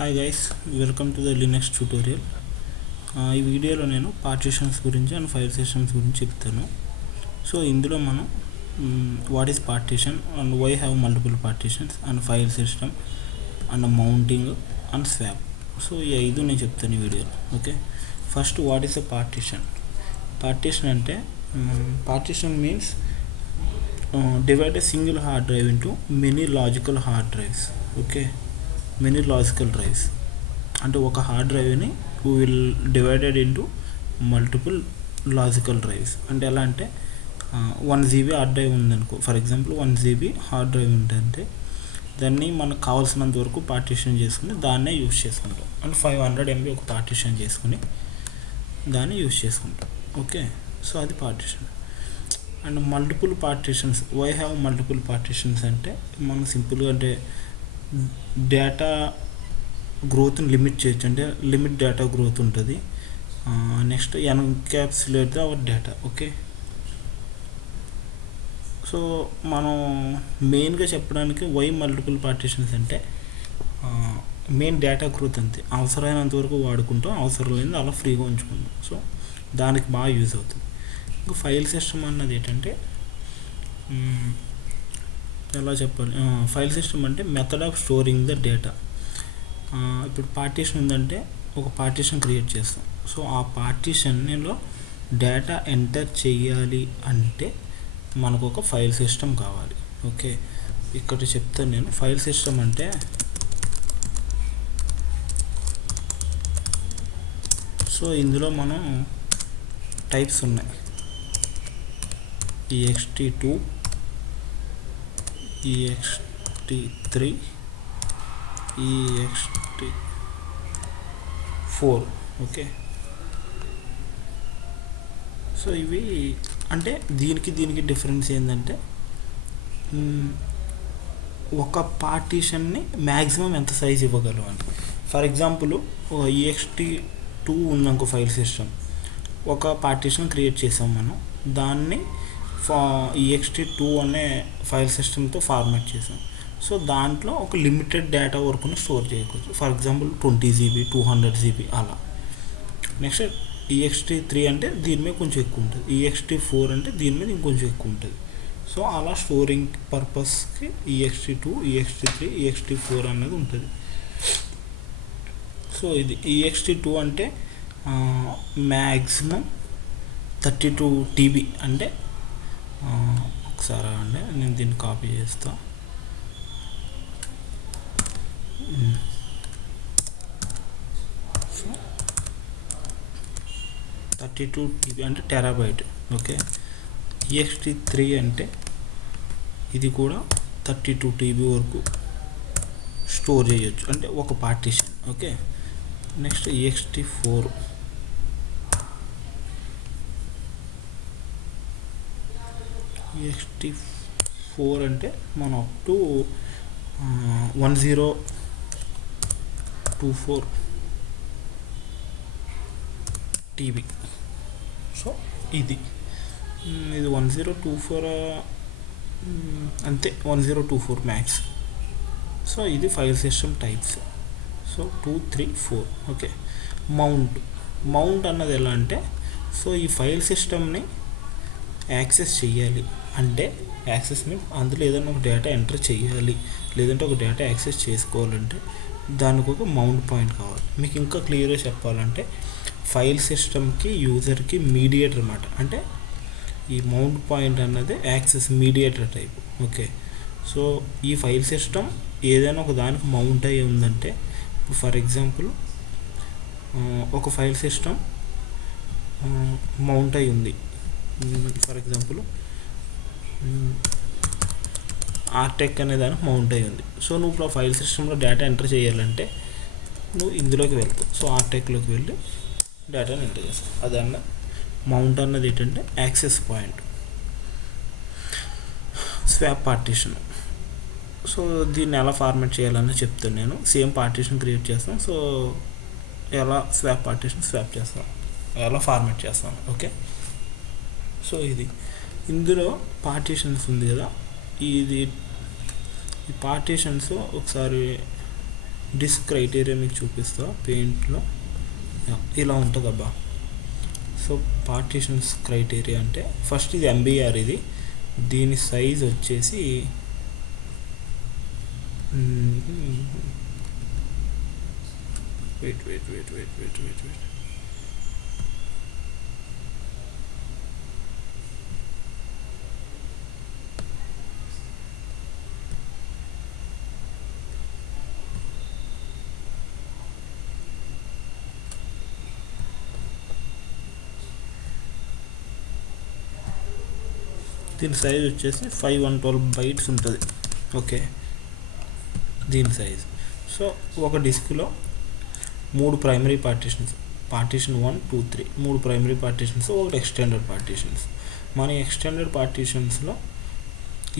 Hi guys, welcome to the Linux tutorial. ఈ వీడియోలో నేను పార్టిషన్స్ గురించి అండ్ ఫైల్ సిస్టమ్స్ గురించి చెప్తాను. సో ఇందులో మనం what is partition and why have multiple partitions and file system and mounting and swap. So ఈ 5 నేను చెప్తాను ఈ వీడియోలో. Okay, first what is a partition. Partition అంటే partition means divide a single hard drive into many logical hard drives. Okay, many logical drives అంటే ఒక hard డ్రైవ్ని will divided into multiple logical drives. అంటే ఎలా అంటే 1 GB హార్డ్ డ్రైవ్ ఉందనుకో, for example 1 GB hard drive ఉందంటే దాన్ని మనకు కావాల్సినంత వరకు పార్టిషన్ చేసుకుని దాన్నే యూజ్ చేసుకుంటాం. అండ్ 500 MB ఒక పార్టిషన్ చేసుకుని దాన్ని యూజ్ చేసుకుంటాం. ఓకే, సో అది partition. And multiple partitions, why have multiple partitions అంటే మనం సింపుల్గా అంటే డేటా గ్రోత్ని లిమిట్ చేయొచ్చు, అంటే లిమిట్ డేటా గ్రోత్ ఉంటుంది. Next encapsulate our data. Okay, so మనం మెయిన్గా చెప్పడానికి వై మల్టిపుల్ పార్టిషన్స్ అంటే మెయిన్ డేటా గ్రోత్ అంతే, అవసరమైనంత వరకు వాడుకుంటాం, అవసరం లేనిది అలా ఫ్రీగా ఉంచుకుంటాం. సో దానికి బాగా యూజ్ అవుతుంది. ఇంకా ఫైల్ సిస్టమ్ అన్నది ఏంటంటే ఎలా చెప్పాలి, ఫైల్ సిస్టమ్ అంటే method of storing the data. ఇప్పుడు పార్టిషన్ ఉందంటే ఒక పార్టిషన్ క్రియేట్ చేస్తాం. సో ఆ పార్టిషన్లో డేటా ఎంటర్ చేయాలి అంటే మనకు ఒక ఫైల్ సిస్టమ్ కావాలి. ఓకే, ఇక్కడ చెప్తాను నేను. ఫైల్ సిస్టమ్ అంటే సో ఇందులో మనం టైప్స్ ఉన్నాయి. ext2, ext3, ext4. Okay, so ఇవి అంటే దీనికి డిఫరెన్స్ ఏంటంటే ఒక పార్టీషన్ని మ్యాక్సిమం ఎంత సైజ్ ఇవ్వగలం అని. ఫర్ ఎగ్జాంపుల్ ext2 ఉందనుకో ఫైల్ సిస్టమ్, ఒక పార్టీషన్ క్రియేట్ చేసాం మనం, దాన్ని ext2 అనే ఫైల్ సిస్టమ్తో ఫార్మాట్ చేసాం. సో దాంట్లో ఒక లిమిటెడ్ డేటా వరకు స్టోర్ చేయవచ్చు. ఫర్ ఎగ్జాంపుల్ 20 GB, 200 GB అలా. నెక్స్ట్ ext3 అంటే దీని మీద కొంచెం ఎక్కువ ఉంటుంది, ext4 అంటే దీని మీద ఇంకొంచెం ఎక్కువ ఉంటుంది. సో అలా స్టోరింగ్ పర్పస్కి ext2, ext3, ext4 అనేది ఉంటుంది. సో ఇది ext2 అంటే మ్యాక్సిమం 32 TB. అంటే ఒకసారి అంటే నేను దీన్ని కాపీ చేస్తా. సో 32 TB అంటే టెరాబైట్. ఓకే, ext3 అంటే ఇది కూడా 32 TB వరకు స్టోర్ చేయొచ్చు, అంటే ఒక partition. Okay, next ext4. ext4 అంటే మనం అప్ టు 1024 TB. సో ఇది 1024 అంతే, 1024 మ్యాక్స్. సో ఇది file system types. So 2, 3, 4. Okay, mount అన్నది ఎలా అంటే, సో ఈ ఫైల్ సిస్టమ్ని యాక్సెస్ చేయాలి అంటే, యాక్సెస్ మీన్స్ అందులో ఏదైనా ఒక డేటా ఎంటర్ చేయాలి, లేదంటే ఒక డేటా యాక్సెస్ చేసుకోవాలంటే దానికి ఒక మౌంట్ పాయింట్ కావాలి. మీకు ఇంకా క్లియర్గా చెప్పాలంటే ఫైల్ సిస్టమ్కి యూజర్కి మీడియేటర్ అన్నమాట. అంటే ఈ మౌంట్ పాయింట్ అన్నది access mediator type. Okay, so ఈ ఫైల్ సిస్టమ్ ఏదైనా ఒక దానికి మౌంట్ అయ్యి ఉందంటే, ఫర్ ఎగ్జాంపుల్ ఒక ఫైల్ సిస్టమ్ మౌంట్ అయి ఉంది, ఫర్ ఎగ్జాంపుల్ ఆర్టెక్ అనే దానికి మౌంట్ అయి ఉంది. సో నువ్వు ఇప్పుడు ఆ ఫైల్ సిస్టంలో డేటా ఎంటర్ చేయాలంటే నువ్వు ఇందులోకి వెళ్తావు. సో ఆర్టెక్లోకి వెళ్ళి డేటాని ఎంటర్ చేస్తావు. అదన్న మౌంట్ అన్నది ఏంటంటే access point. Swap partition, so దీన్ని ఎలా ఫార్మాట్ చేయాలని చెప్తాను నేను. సేమ్ పార్టీషన్ క్రియేట్ చేస్తాం. సో ఎలా స్వాప్ పార్టీషన్ స్వాప్ చేస్తాం, ఎలా ఫార్మాట్ చేస్తాం. ఓకే, సో ఇది ఇందులో పార్టీషన్స్ ఉంది కదా, ఈ పార్టీషన్స్ ఒకసారి డిస్క్ క్రైటీరియా మీకు చూపిస్తా పెయింట్లో ఇలా ఉంటుంది అబ్బా. సో పార్టీషన్స్ క్రైటీరియా అంటే ఫస్ట్ ఇది ఎంబీఆర్, ఇది దీని సైజ్ వచ్చేసి వెయిట్ దీని సైజ్ వచ్చేసి 512 బైట్స్ ఉంటుంది. ఓకే, దీని సైజ్. సో ఒక డిస్క్లో 3 primary partitions, partition 1, 2, 3, 3 primary partitions, ఒకటి ఎక్స్టెండెడ్ పార్టీషన్స్. మన ఎక్స్టెండెడ్ పార్టీషన్స్లో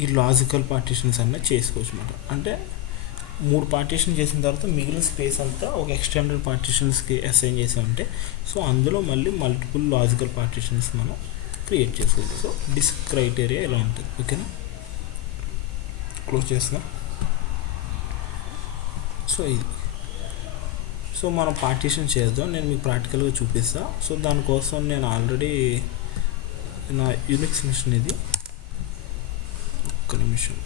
ఈ లాజికల్ పార్టీషన్స్ అన్నీ చేసుకోవచ్చు అన్నమాట. అంటే 3 పార్టీషన్ చేసిన తర్వాత మిగిలిన స్పేస్ అంతా ఒక ఎక్స్టెండెడ్ పార్టీషన్స్కి అసైన్ చేసామంటే సో అందులో మళ్ళీ మల్టిపుల్ లాజికల్ పార్టీషన్స్ మనం క్రియేట్ చేసుకోవచ్చు. సో డిస్క్ క్రైటీరియా ఇలా ఉంటుంది. ఓకేనా, క్లోజ్ చేస్తున్నాం. సో ఇది, సో మనం పార్టీషన్ చేద్దాం, నేను మీకు ప్రాక్టికల్గా చూపిస్తాను. సో దానికోసం నేను ఆల్రెడీ నా యూనిక్స్ మిషన్ ఇది, ఒక్క నిమిషం.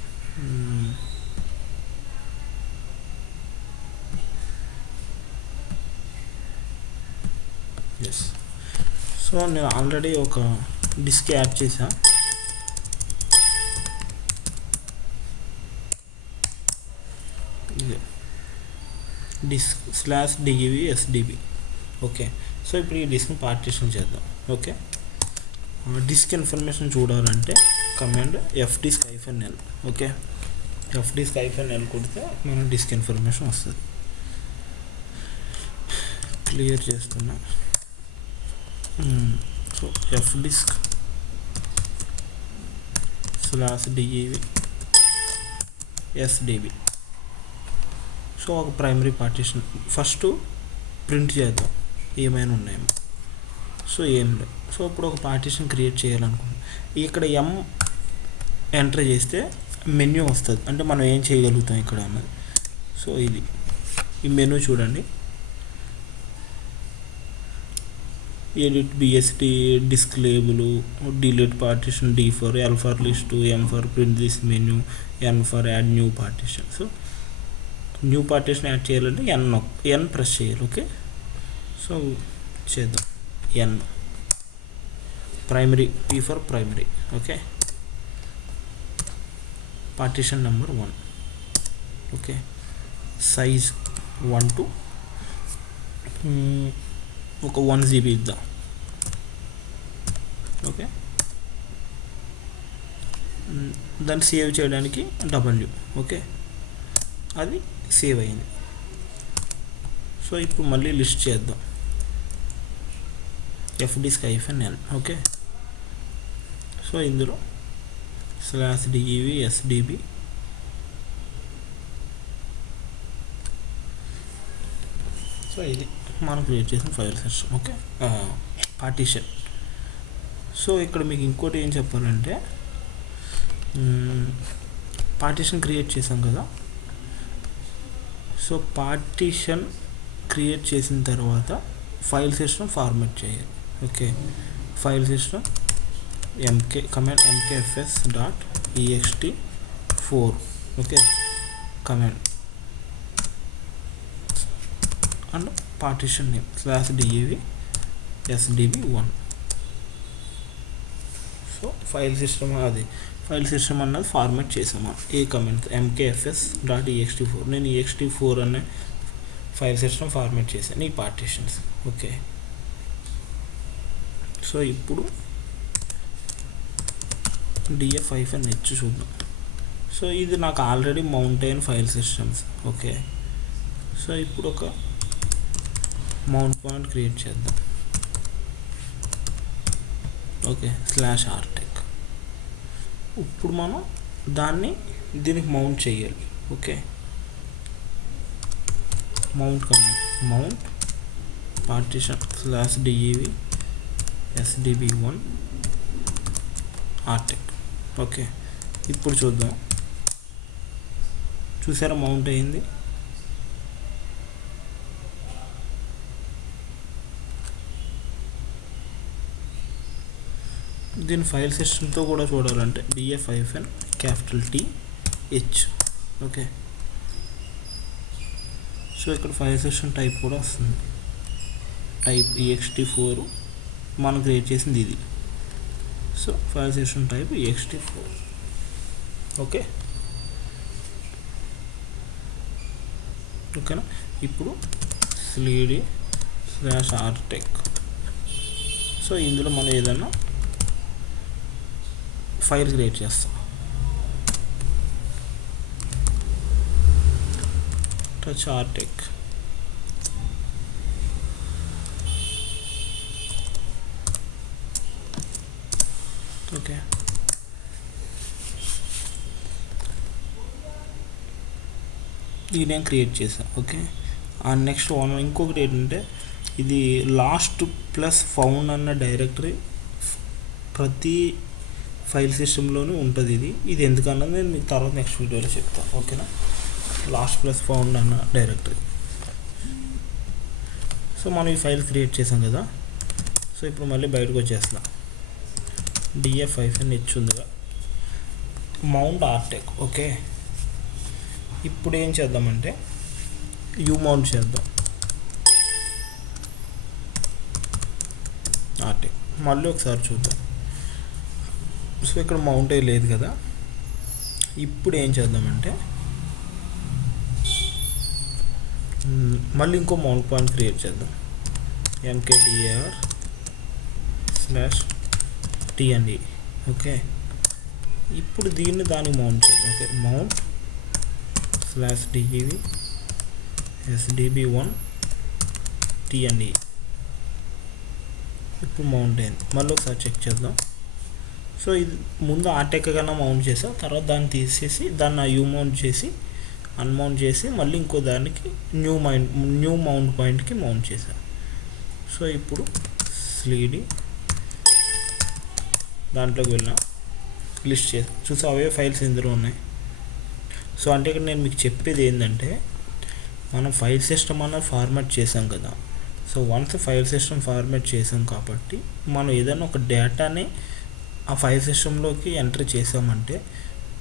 ఎస్, సో నేను ఆల్రెడీ ఒక డిస్క్ యాడ్ చేసా. Disk /dev/sdb. ఓకే, సో ఇప్పుడు ఈ డిస్క్ని పార్టీషన్ చేద్దాం. ఓకే, డిస్క్ ఇన్ఫర్మేషన్ చూడాలంటే కమాండ్ fdisk-l. ఓకే, fdisk-l కొడితే మన డిస్క్ ఇన్ఫర్మేషన్ వస్తుంది. క్లియర్ చేస్తున్నా. So fdisk/dev/sdb. సో ఒక ప్రైమరీ పార్టీషన్ ఫస్ట్ ప్రింట్ చేద్దాం ఏమైనా ఉన్నాయేమో. సో ఏం లేదు. సో ఇప్పుడు ఒక పార్టీషన్ క్రియేట్ చేయాలనుకుంటున్నాం. ఇక్కడ ఎంటర్ చేస్తే మెన్యూ వస్తుంది, అంటే మనం ఏం చేయగలుగుతాం ఇక్కడ అన్నది. సో ఇది ఈ మెనూ చూడండి. Edit BST, disk label, delete partition, D for, L for list, M for print this menu, N for add new partition. So new partition add చేయాలంటే N ప్రెస్ చేయాలి. ఓకే, సో చేద్దాం. N primary, P for primary. Okay, partition number 1. Okay, size 1 to ఒక 1 GB ఇద్దాం. Okay, దాన్ని save చేయడానికి W. Okay, అది save అయింది. So ఇప్పుడు మళ్ళీ లిస్ట్ చేద్దాం. fdisk-l. ఓకే, సో ఇందులో /dev/sdb. సో ఇది మనం క్రియేట్ చేసిన file system. Okay, partition. So ఇక్కడ మీకు ఇంకోటి ఏం చెప్పాలంటే పార్టీషన్ క్రియేట్ చేసాం కదా. సో పార్టీషన్ క్రియేట్ చేసిన తర్వాత ఫైల్ సిస్టమ్ ఫార్మాట్ చేయాలి. Okay, file system command mkfs.ext4. Okay, command and partition name /dev/sdb1. So file system అన్నది ఫార్మాట్ చేసాము ఏ కమాండ్ mkfs.ext4. నేను ext4 అనే ఫైల్ సిస్టమ్ ఫార్మాట్ చేశాను ఈ పార్టీషన్స్. ఓకే, సో ఇప్పుడు df-h చూద్దాం. సో ఇది నాకు ఆల్రెడీ మౌంట్ అయిన ఫైల్ సిస్టమ్స్. ఓకే, సో ఇప్పుడు ఒక మౌంట్ పాయింట్ క్రియేట్ చేద్దాం. Okay, /artec. ఇప్పుడు మనం దీనికి మౌంట్ చేయాలి. Okay, mount command mount partition /dev/sdb1 artec. Okay, ఇప్పుడు చూద్దాం. చూసారా మౌంట్ అయింది. దీని ఫైల్ సిస్టమ్తో కూడా చూడాలంటే df-T-H. ఓకే, సో ఇక్కడ ఫైల్ సిస్టమ్ టైప్ కూడా వస్తుంది, టైప్ ext4 మనం క్రియేట్ చేసింది ఇది. So file system type ext4. Okay, ఓకేనా. ఇప్పుడు /artech. సో ఇందులో మనం ఏదైనా ఫైల్ క్రియేట్ చేస్తాం. టచ్ ఆర్టెక్. ఓకే, ఇది నేను క్రియేట్ చేశాను. ఓకే, నెక్స్ట్ ఇంకొకటి ఏంటంటే ఇది లాస్ట్ ప్లస్ ఫౌండ్ అన్న డైరెక్టరీ ప్రతి ఫైల్ సిస్టంలోనూ ఉంటుంది. ఇది ఎందుకన్నది నేను మీకు తర్వాత నెక్స్ట్ వీడియోలో చెప్తాను. ఓకేనా, లాస్ట్ ప్లస్ ఫౌండ్ అన్న డైరెక్టరీ. సో మనం ఈ ఫైల్ క్రియేట్ చేసాం కదా. సో ఇప్పుడు మళ్ళీ బయటకు వచ్చేస్తున్నాం. df-H ఉందిగా, మౌంట్ ఆర్టెక్. ఓకే, ఇప్పుడు ఏం చేద్దామంటే మౌంట్ చేద్దాం ఆర్టెక్. మళ్ళీ ఒకసారి చూద్దాం. సో ఇక్కడ మౌంట్ లేదు కదా. ఇప్పుడు ఏం చేద్దామంటే మళ్ళీ ఇంకో మౌంట్ పాయింట్ క్రియేట్ చేద్దాం. mkdir/t&e. ఓకే, ఇప్పుడు దీన్ని దానికి మౌంట్ చేద్దాం. Okay, mount /dev sdb1 t&e. ఇప్పుడు మౌంట్ అయింది. మళ్ళీ ఒకసారి చెక్ చేద్దాం. సో ఇది ముందు ఆర్టెక్ కన్నా మౌంట్ చేసా, తర్వాత దాన్ని తీసేసి దాన్ని మౌంట్ చేసి అన్మౌంట్ చేసి మళ్ళీ ఇంకో దానికి న్యూ మౌంట్ పాయింట్కి మౌంట్ చేశా. సో ఇప్పుడు స్లీడి దాంట్లోకి వెళ్ళినా లిస్ట్ చేసి చూసి అవే ఫైల్స్ ఇందులో ఉన్నాయి. సో అంటే ఇక్కడ నేను మీకు చెప్పేది ఏంటంటే మనం ఫైల్ సిస్టమ్ అన్నది ఫార్మాట్ చేసాం కదా. So once file system format చేసాం కాబట్టి మనం ఏదైనా ఒక డేటాని ఆ ఫైల్ సిస్టంలోకి ఎంటర్ చేసామంటే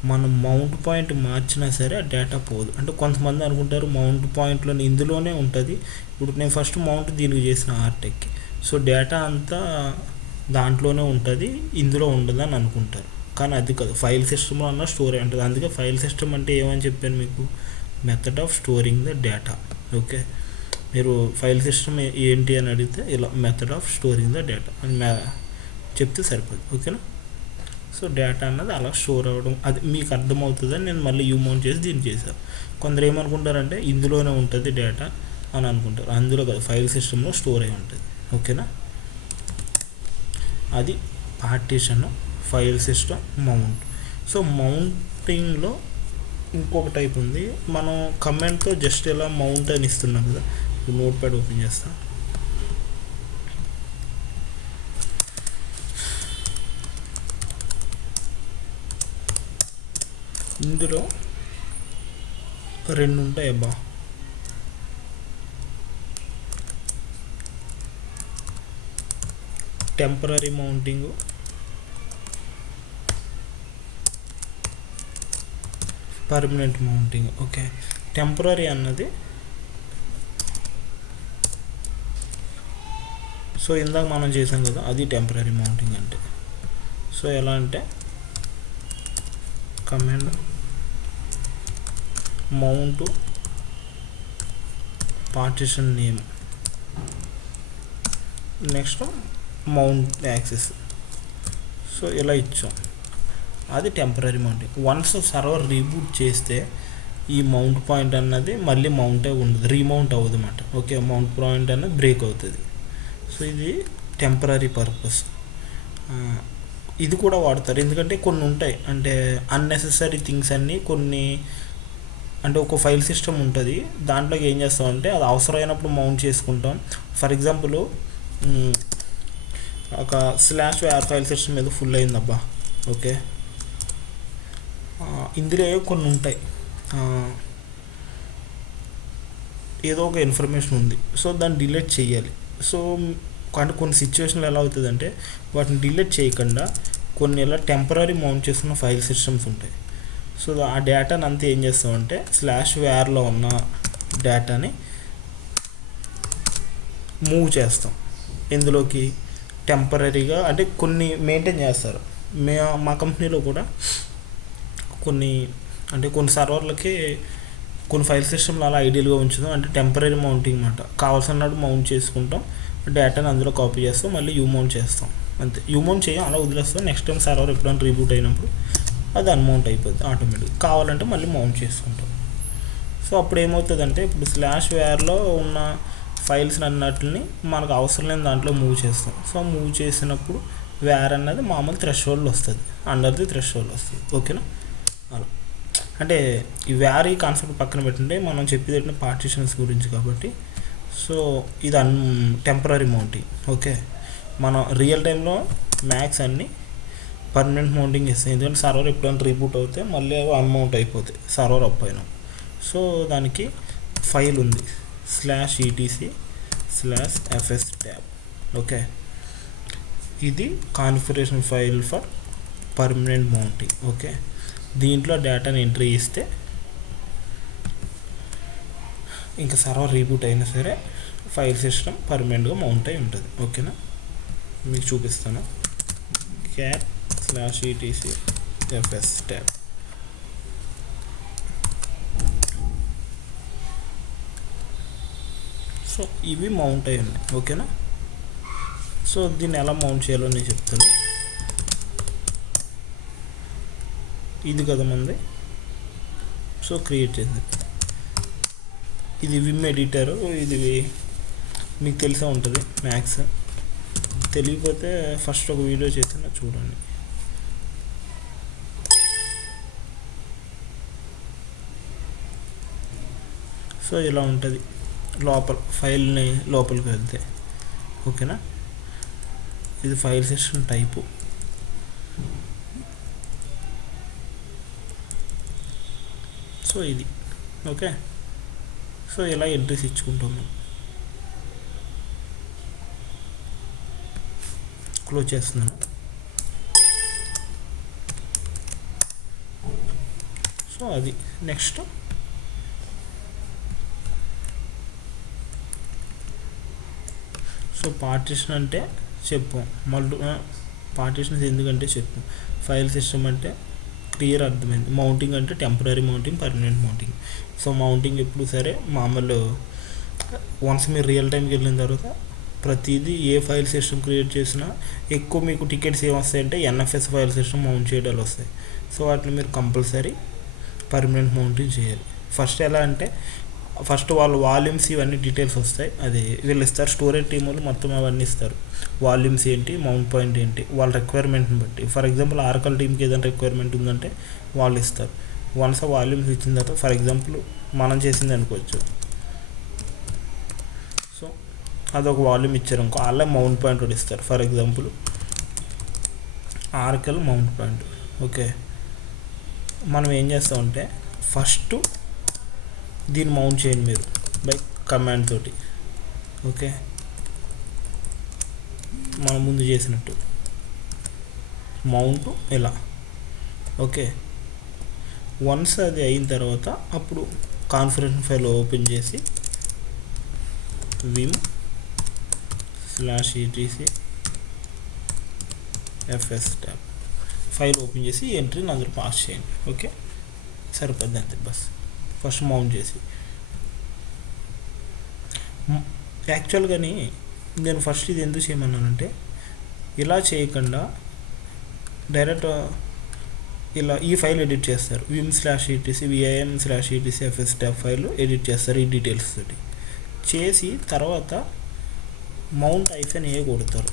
మనం మౌంట్ పాయింట్ మార్చినా సరే ఆ డేటా పోదు. అంటే కొంతమంది అనుకుంటారు మౌంట్ పాయింట్లో ఇందులోనే ఉంటుంది. ఇప్పుడు నేను ఫస్ట్ మౌంట్ దీనికి చేసిన ఆర్టెక్కి, సో డేటా అంతా దాంట్లోనే ఉంటుంది, ఇందులో ఉండదని అనుకుంటారు. కానీ అది కాదు, ఫైల్ సిస్టంలో అన్న స్టోర్ ఉంటుంది. అందుకే ఫైల్ సిస్టమ్ అంటే ఏమని చెప్పాను మీకు, method of storing the data. Okay, మీరు ఫైల్ సిస్టమ్ ఏంటి అని అడిగితే ఇలా method of storing the data అని చెప్తే సరిపోదు. ఓకేనా. సో డేటా అన్నది అలా స్టోర్ అవ్వడం అది మీకు అర్థమవుతుందని నేను మళ్ళీ మౌంట్ చేసి దీన్ని చేశాను. కొందరు ఏమనుకుంటారంటే ఇందులోనే ఉంటుంది డేటా అని అనుకుంటారు. అందులో కాదు, ఫైల్ సిస్టంలో స్టోర్ అయి ఉంటుంది. ఓకేనా, అది partition file system mount. So మౌంటింగ్లో ఇంకొక టైప్ ఉంది. మనం కమెంట్తో జస్ట్ ఇలా మౌంట్ అని ఇస్తున్నాం కదా. నోట్ ప్యాడ్ ఓపెన్ చేస్తాం. ఇందులో రెండు ఉంటాయి అబ్బా. Temporary mounting, permanent mounting. Okay, temporary అన్నది సో ఇందాక మనం చేసాం కదా, అది టెంపరరీ మౌంటింగ్ అంటే. సో ఎలా అంటే command mount partition name, next mount access. So ఇలా ఇచ్చాం, అది temporary mounting. Once server reboot చేస్తే ఈ మౌంట్ పాయింట్ అన్నది మళ్ళీ మౌంటే ఉండదు, రీమౌంట్ అవ్వదు అన్నమాట. ఓకే, మౌంట్ పాయింట్ అన్నది బ్రేక్ అవుతుంది. సో ఇది టెంపరరీ పర్పస్. ఇది కూడా వాడతారు ఎందుకంటే కొన్ని ఉంటాయి, అంటే అన్నెసెసరీ థింగ్స్ అన్నీ కొన్ని, అంటే ఒక ఫైల్ సిస్టమ్ ఉంటుంది, దాంట్లోకి ఏం చేస్తామంటే అది అవసరమైనప్పుడు మౌంట్ చేసుకుంటాం. ఫర్ ఎగ్జాంపుల్ ఒక /var ఫైల్ సిస్టమ్ మీద ఫుల్ అయిందబ్బా. ఓకే, ఇందులో కొన్ని ఉంటాయి, ఏదో ఒక ఇన్ఫర్మేషన్ ఉంది, సో దాన్ని డిలీట్ చేయాలి. సో అంటే కొన్ని సిచ్యువేషన్లు ఎలా అవుతుందంటే వాటిని డిలీట్ చేయకుండా కొన్ని ఇలా టెంపరీ మౌంట్ చేసుకున్న ఫైల్ సిస్టమ్స్ ఉంటాయి. సో ఆ డేటాని అంతా ఏం చేస్తామంటే /varలో ఉన్న డేటాని మూవ్ చేస్తాం ఇందులోకి టెంపరీగా, అంటే కొన్ని మెయింటైన్ చేస్తారు. మా కంపెనీలో కూడా కొన్ని సర్వర్లకి కొన్ని ఫైల్ సిస్టమ్లు అలా ఐడియల్గా ఉంచుదాం, అంటే టెంపరీ మౌంటింగ్ అన్నమాట. కావాల్సినట్టు మౌంట్ చేసుకుంటాం, డేటాని అందులో కాపీ చేస్తాం, మళ్ళీ మౌంట్ చేస్తాం, అంతే. మౌంట్ చేయం, అలా వదిలేస్తాం. నెక్స్ట్ టైం సర్వర్ ఎప్పుడైనా రీబూట్ అయినప్పుడు అది అన్మౌంట్ అయిపోద్ది ఆటోమేటిక్. కావాలంటే మళ్ళీ మౌంట్ చేసుకుంటాం. సో అప్పుడు ఏమవుతుందంటే ఇప్పుడు /varలో ఉన్న ఫైల్స్ అన్నిటిని మనకు అవసరం లేని దాంట్లో మూవ్ చేస్తాం. సో మూవ్ చేసినప్పుడు వేర్ అన్నది మామూలు థ్రెషోల్డ్ వస్తుంది, అండర్ది థ్రెషోల్డ్ వస్తుంది. ఓకేనా? అలా అంటే ఈ వేర్ ఈ కాన్సెప్ట్ పక్కన పెట్టండి, మనం చెప్పేది పార్టిషన్స్ గురించి కాబట్టి. సో ఇది టెంపరీ మౌంటింగ్. ఓకే, మనం రియల్ టైంలో మ్యాక్స్ అన్నీ పర్మనెంట్ మౌంటింగ్ ఇస్తాయి, ఎందుకంటే సర్వర్ ఎప్పుడైనా రీబూట్ అవుతే మళ్ళీ అన్మౌంట్ అయిపోతాయి సర్వర్ అప్ అయినా. సో దానికి ఫైల్ ఉంది /etc/fstab. ఓకే, ఇది configuration file for permanent mounting. Okay, దీంట్లో డేటాని ఎంట్రీ ఇస్తే ఇంకా సర్వర్ రీబూట్ అయినా సరే ఫైల్ సిస్టమ్ పర్మనెంట్గా మౌంట్ అయి ఉంటుంది. ఓకేనా? మీకు చూపిస్తాను. cat/etc/fstab. సో ఇవి మౌంట్ అయి ఉన్నాయి. ఓకేనా? సో దీన్ని ఎలా మౌంట్ చేయాలో నేను చెప్తాను. ఇది కదా మంది. సో క్రియేట్ చేసింది ఇది విమ్ ఎడిటర్. ఇది మీకు తెలిసే ఉంటుంది మ్యాక్స్. తెలియకపోతే ఫస్ట్ ఒక వీడియో చేసిన చూడండి. సో ఇలా ఉంటుంది లోపల ఫైల్ని లోపలికి వెళ్తే. ఓకేనా? ఇది ఫైల్ సిస్టమ్ టైపు. సో ఇది ఓకే. సో ఇలా ఎంట్రీస్ ఇచ్చుకుంటాము. క్లోజ్ చేస్తున్నాను. సో అది నెక్స్ట్ సో పార్టిషన్ అంటే చెప్పాం, మళ్ళీ పార్టిషన్స్ ఎందుకంటే చెప్పాం. ఫైల్ సిస్టమ్ అంటే క్లియర్ అర్థమైంది. మౌంటింగ్ అంటే temporary mounting, permanent mounting. So mounting ఎప్పుడు సరే మామూలు వన్స్ మీరు రియల్ టైంకి వెళ్ళిన తర్వాత ప్రతిదీ ఏ ఫైల్ సిస్టమ్ క్రియేట్ చేసినా ఎక్కువ మీకు టికెట్స్ ఏమొస్తాయంటే ఎన్ఎఫ్ఎస్ ఫైల్ సిస్టమ్ మౌంట్ చేయడాలు వస్తాయి. సో వాటిని మీరు కంపల్సరీ పర్మనెంట్ మౌంటింగ్ చేయాలి. ఫస్ట్ ఎలా అంటే ఫస్ట్ వాళ్ళు వాల్యూమ్స్ ఇవన్నీ డీటెయిల్స్ వస్తాయి, అది వీళ్ళు ఇస్తారు. స్టోరేజ్ టీమ్ వాళ్ళు మొత్తం అవన్నీ ఇస్తారు. వాల్యూమ్స్ ఏంటి, మౌంట్ పాయింట్ ఏంటి, వాళ్ళ రిక్వైర్మెంట్ని బట్టి. ఫర్ ఎగ్జాంపుల్ ఆర్కల్ టీమ్కి ఏదైనా రిక్వైర్మెంట్ ఉందంటే వాళ్ళు ఇస్తారు. వన్స్ ఆ వాల్యూమ్స్ ఇచ్చిన తర్వాత ఫర్ ఎగ్జాంపుల్ మనం చేసింది అనుకోవచ్చు. సో అదొక వాల్యూమ్ ఇచ్చారు అనుకో, అలా మౌంట్ పాయింట్ కూడా ఇస్తారు. For example Oracle mount point. Okay, మనం ఏం చేస్తామంటే ఫస్ట్ దీన్ని మౌంట్ చేయండి మీరు బై కమాండ్ తోటి. ఓకే, మనం ముందు చేసినట్టు మౌంట్ ఇలా. ఓకే, వన్స్ అది అయిన తర్వాత అప్పుడు కాన్ఫిగరేషన్ ఫైల్ ఓపెన్ చేసి vim/etc/fstab ఫైల్ ఓపెన్ చేసి ఎంట్రీని అందరూ పాస్ చేయండి. ఓకే, సరిపోద్ది అంతే. బస్ ఫస్ట్ మౌంట్ చేసి యాక్చువల్గాని నేను ఫస్ట్ ఇది ఎందుకు చేయమన్నానంటే ఇలా చేయకుండా డైరెక్ట్ ఇలా ఈ ఫైల్ ఎడిట్ చేస్తారు. vim/etc/fstab ఫైల్ ఎడిట్ చేస్తారు ఈ డీటెయిల్స్ తోటి చేసి తర్వాత మౌంట్ -a కొడతారు.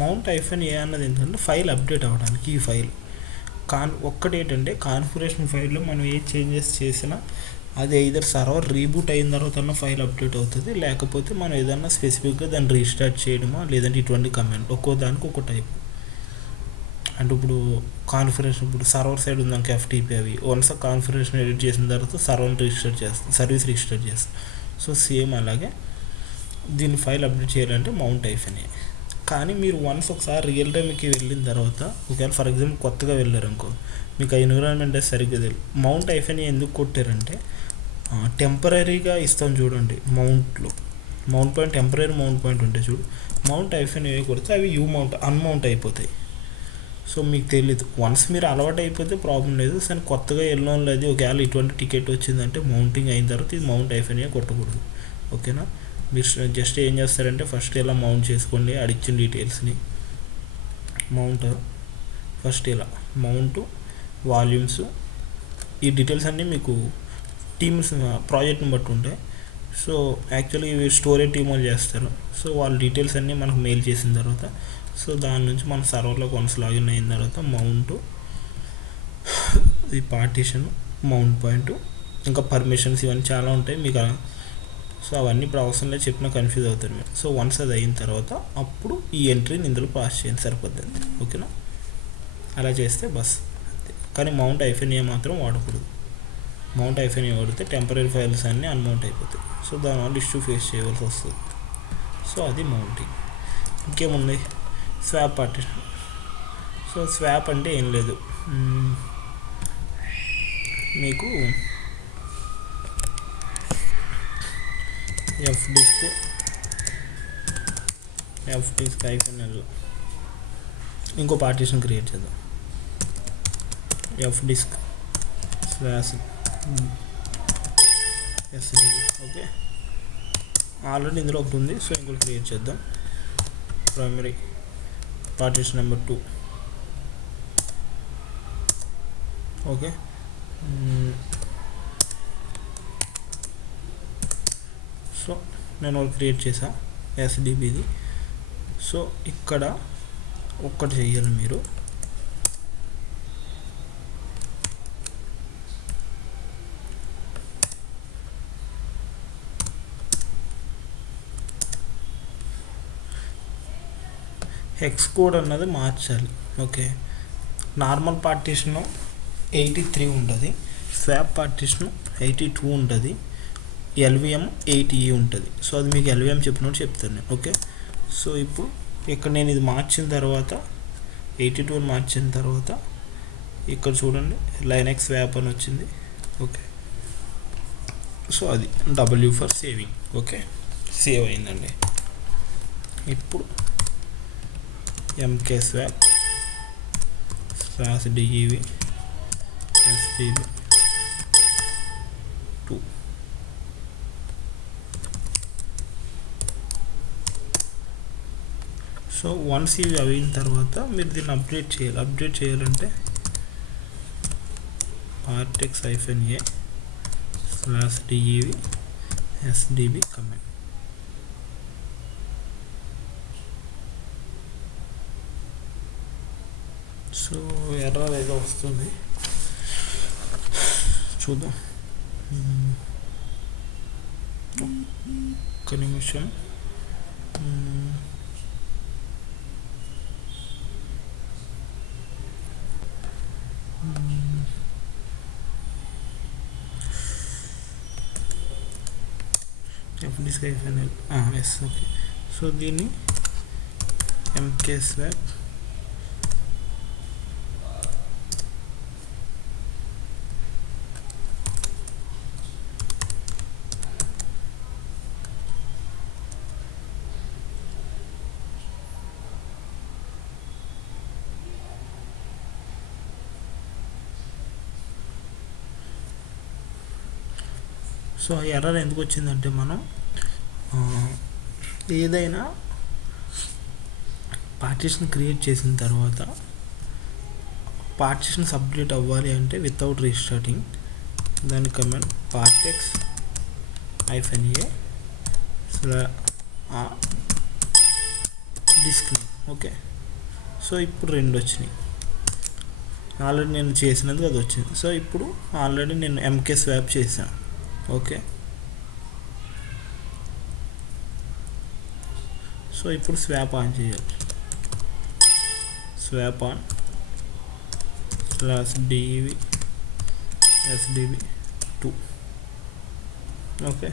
మౌంట్ -a అన్నది ఏంటంటే ఫైల్ అప్డేట్ అవ్వడానికి. ఈ ఫైల్ ఒక్కటి ఏంటంటే కాన్ఫిగరేషన్ ఫైల్లో మనం ఏ చేంజెస్ చేసినా అది ఐదర్ సర్వర్ రీబూట్ అయిన తర్వాత ఫైల్ అప్డేట్ అవుతుంది, లేకపోతే మనం ఏదన్నా స్పెసిఫిక్గా దాన్ని రీస్టార్ట్ చేయడమా లేదంటే ఇటువంటి కమాండ్ ఒక్కో దానికి ఒక టైప్. అంటే ఇప్పుడు కాన్ఫిగరేషన్ ఇప్పుడు సర్వర్ సైడ్ ఉందాక FTP అవి వన్స్ కాన్ఫిగరేషన్ ఎడిట్ చేసిన తర్వాత సర్వర్ని రీస్టార్ట్ చేస్తాం, సర్వీస్ రీస్టార్ట్ చేస్తాం. సో సేమ్ అలాగే దీని ఫైల్ అప్డేట్ చేయాలంటే మౌంట్ -a. కానీ మీరు వన్స్ ఒకసారి రియల్ టైంకి వెళ్ళిన తర్వాత ఒకవేళ ఫర్ ఎగ్జాంపుల్ కొత్తగా వెళ్ళారు అనుకో, మీకు ఆ ఎన్విరాన్మెంట్ సరిగ్గా తెలియదు. మౌంట్ -a ఎందుకు కొట్టారంటే టెంపరీగా ఇస్తాం చూడండి, mount point temporary mount point ఉంటే చూడు, మౌంట్ -a కొడితే అవి అన్మౌంట్ అయిపోతాయి. సో మీకు తెలీదు. వన్స్ మీరు అలవాటు అయిపోతే ప్రాబ్లం లేదు. కానీ కొత్తగా వెళ్ళడం లేదు, ఒకవేళ ఇటువంటి టికెట్ వచ్చిందంటే మౌంటింగ్ అయిన తర్వాత ఇది మౌంట్ -a కొట్టకూడదు. ఓకేనా? మీరు జస్ట్ ఏం చేస్తారంటే ఫస్ట్ ఇలా మౌంట్ చేసుకోండి అడిచిన డీటెయిల్స్ని. ఫస్ట్ ఇలా మౌంట్ వాల్యూమ్స్, ఈ డీటెయిల్స్ అన్నీ మీకు టీమ్స్ ప్రాజెక్ట్ని బట్టి ఉంటాయి. సో యాక్చువల్లీ ఇవి స్టోరేజ్ టీమ్ వాళ్ళు చేస్తారు. సో వాళ్ళ డీటెయిల్స్ అన్నీ మనకు మెయిల్ చేసిన తర్వాత, సో దాని నుంచి మన సర్వర్లో కొనస లాగిన్ అయిన తర్వాత మౌంట్, ఈ పార్టీషన్, మౌంట్ పాయింట్, ఇంకా పర్మిషన్స్ ఇవన్నీ చాలా ఉంటాయి మీకు. సో అవన్నీ ఇప్పుడు అవసరం లేదు, చెప్పినా కన్ఫ్యూజ్ అవుతారు మీరు. సో వన్స్ అది అయిన తర్వాత అప్పుడు ఈ ఎంట్రీని ఇందులో పాస్ చేయండి, సరిపోద్ది. ఓకేనా? అలా చేస్తే బస్. కానీ మౌంట్ -a మాత్రం వాడకూడదు. మౌంట్ -a వాడితే టెంపరీ ఫైల్స్ అన్నీ అన్మౌంట్ అయిపోతాయి. సో దానివల్ల ఇష్యూ ఫేస్ చేయవలసి వస్తుంది. సో అది మౌంటింగ్. ఇంకేముంది? Swap partition. సో స్వాప్ అంటే ఏం లేదు, మీకు ఎఫ్ డిస్క్ -l ఇంకో పార్టీషన్ క్రియేట్ చేద్దాం. F disc /sd. Okay, already ఇందులో ఒకటి ఉంది. సో ఇంకోటి క్రియేట్ చేద్దాం. Primary partition number 2. Okay, so నేను ఒకటి క్రియేట్ చేసా SDBది. సో ఇక్కడ ఒక్కటి చెయ్యాలి మీరు. హెక్స్ కోడ్ అన్నది మార్చాలి. ఓకే, నార్మల్ పార్టీషన్ 83 ఉంటుంది, స్వాప్ పార్టీషన్ 82 ఉంటుంది, LVM 8E ఉంటుంది. సో అది మీకు LVM చెప్పినట్టు చెప్తాను నేను. ఓకే, సో ఇప్పుడు ఇక్కడ నేను ఇది మార్చిన తర్వాత 82 మార్చిన తర్వాత ఇక్కడ చూడండి లైనెక్స్ స్వాప్ అని వచ్చింది. ఓకే, సో అది W for saving. Okay, save అయిందండి. ఇప్పుడు MK swap /dev SDB 2. So once ఇవి అయిన తర్వాత మీరు దీన్ని అప్డేట్ చేయాలంటే Partitions -a /dev SDB command. So error ఏదో వస్తుంది, చూద్దాం. ఒక్క నిమిషం. FD -l. Yes. Okay, so దీన్ని MK swap సో ఆ ఎర్రర్ ఎందుకు వచ్చిందంటే మనం ఏదైనా పార్టీషన్ క్రియేట్ చేసిన తర్వాత పార్టీషన్స్ అప్డేట్ అవ్వాలి అంటే వితౌట్ రీస్టార్టింగ్ దాని command Partitions -a disk name. Okay, so ఇప్పుడు 2 వచ్చినాయి. ఆల్రెడీ నేను చేసినందుకు అది వచ్చింది. సో ఇప్పుడు ఆల్రెడీ నేను MK స్వాప్ చేశాను. ఓకే, సో ఇప్పుడు స్వాప్ ఆన్ చేయాలి. Swap on /dev SDB 2. Okay,